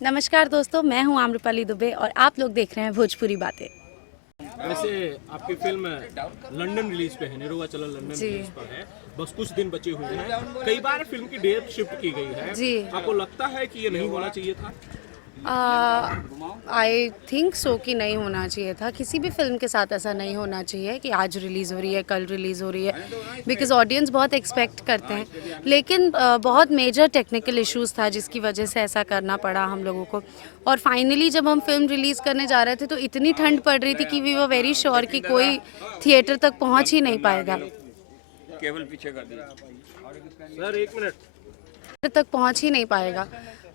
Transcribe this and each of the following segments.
नमस्कार दोस्तों, मैं हूं आम्रपाली दुबे और आप लोग देख रहे हैं भोजपुरी बातें। वैसे आपकी फिल्म लंदन रिलीज पे है, निरुआ चला लंदन जी। रिलीज पर है, बस कुछ दिन बचे हुए हैं। कई बार फिल्म की डेट शिफ्ट की गई है। जी। आपको लगता है कि ये नहीं होना चाहिए था? आई थिंक सो कि नहीं होना चाहिए था। किसी भी फिल्म के साथ ऐसा नहीं होना चाहिए कि आज रिलीज़ हो रही है, कल रिलीज़ हो रही है, बिकॉज ऑडियंस बहुत एक्सपेक्ट करते हैं। लेकिन बहुत मेजर टेक्निकल इश्यूज़ था जिसकी वजह से ऐसा करना पड़ा हम लोगों को। और फाइनली जब हम फिल्म रिलीज़ करने जा रहे थे तो इतनी ठंड पड़ रही थी कि वी वर वेरी श्योर कि कोई थिएटर तक पहुंच ही नहीं पाएगा। केवल पीछे कर दिया। सर एक मिनट। तक पहुंच ही नहीं पाएगा।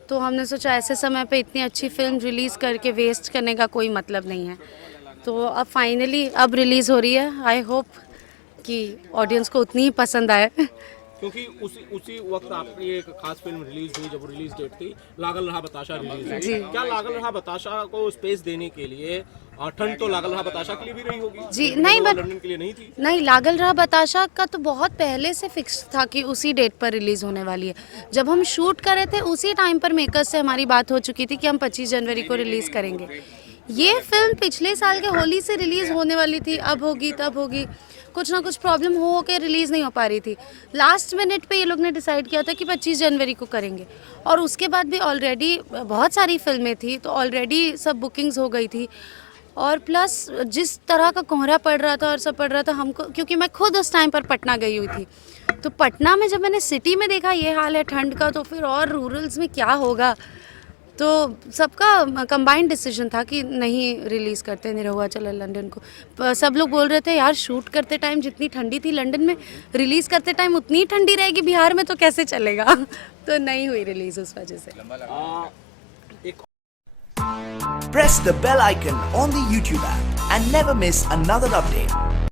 तो हमने सोचा ऐसे समय पे इतनी अच्छी फिल्म रिलीज़ करके वेस्ट करने का कोई मतलब नहीं है। तो अब फाइनली अब रिलीज़ हो रही है। आई होप कि ऑडियंस को उतनी ही पसंद आए। क्योंकि उसी वक्त आपकी एक खास फिल्म रिलीज हुई, जब रिलीज डेट थी, लागल रहा बताशा रिलीज हुई। जी। क्या लागल रहा बताशा को स्पेस देने के लिए ठंड तो लागल रहा बताशा के लिए भी रही होगी? जी, लेकिन नहीं, निरुआ बट लंदन के लिए नहीं थी। नहीं, लागल रहा बताशा का तो बहुत पहले से फिक्स था कि उसी डेट पर रिलीज़ होने वाली है। जब हम शूट कर रहे थे उसी टाइम पर मेकर्स से हमारी बात हो चुकी थी कि हम 25 जनवरी को रिलीज़ करेंगे। ये फिल्म पिछले साल के होली से रिलीज़ होने वाली थी, अब होगी तब होगी, कुछ ना कुछ प्रॉब्लम हो के रिलीज़ नहीं हो पा रही थी। लास्ट मिनट पे ये लोग ने डिसाइड किया था कि 25 जनवरी को करेंगे। और उसके बाद भी ऑलरेडी बहुत सारी फिल्में थी, तो ऑलरेडी सब बुकिंग्स हो गई थी। और प्लस जिस तरह का कोहरा पड़ रहा था और सब पड़ रहा था हमको, क्योंकि मैं खुद उस टाइम पर पटना गई हुई थी, तो पटना में जब मैंने सिटी में देखा ये हाल है ठंड का, तो फिर और रूरल्स में क्या होगा। तो सबका कंबाइंड डिसीजन था कि नहीं रिलीज़ करते निरहुआ चला लंदन को। सब लोग बोल रहे थे यार शूट करते टाइम जितनी ठंडी थी लंदन में, रिलीज़ करते टाइम उतनी ठंडी रहेगी बिहार में, तो कैसे चलेगा। तो नहीं हुई रिलीज़ उस वजह से। एक Press the bell icon on the YouTube app and never miss another update.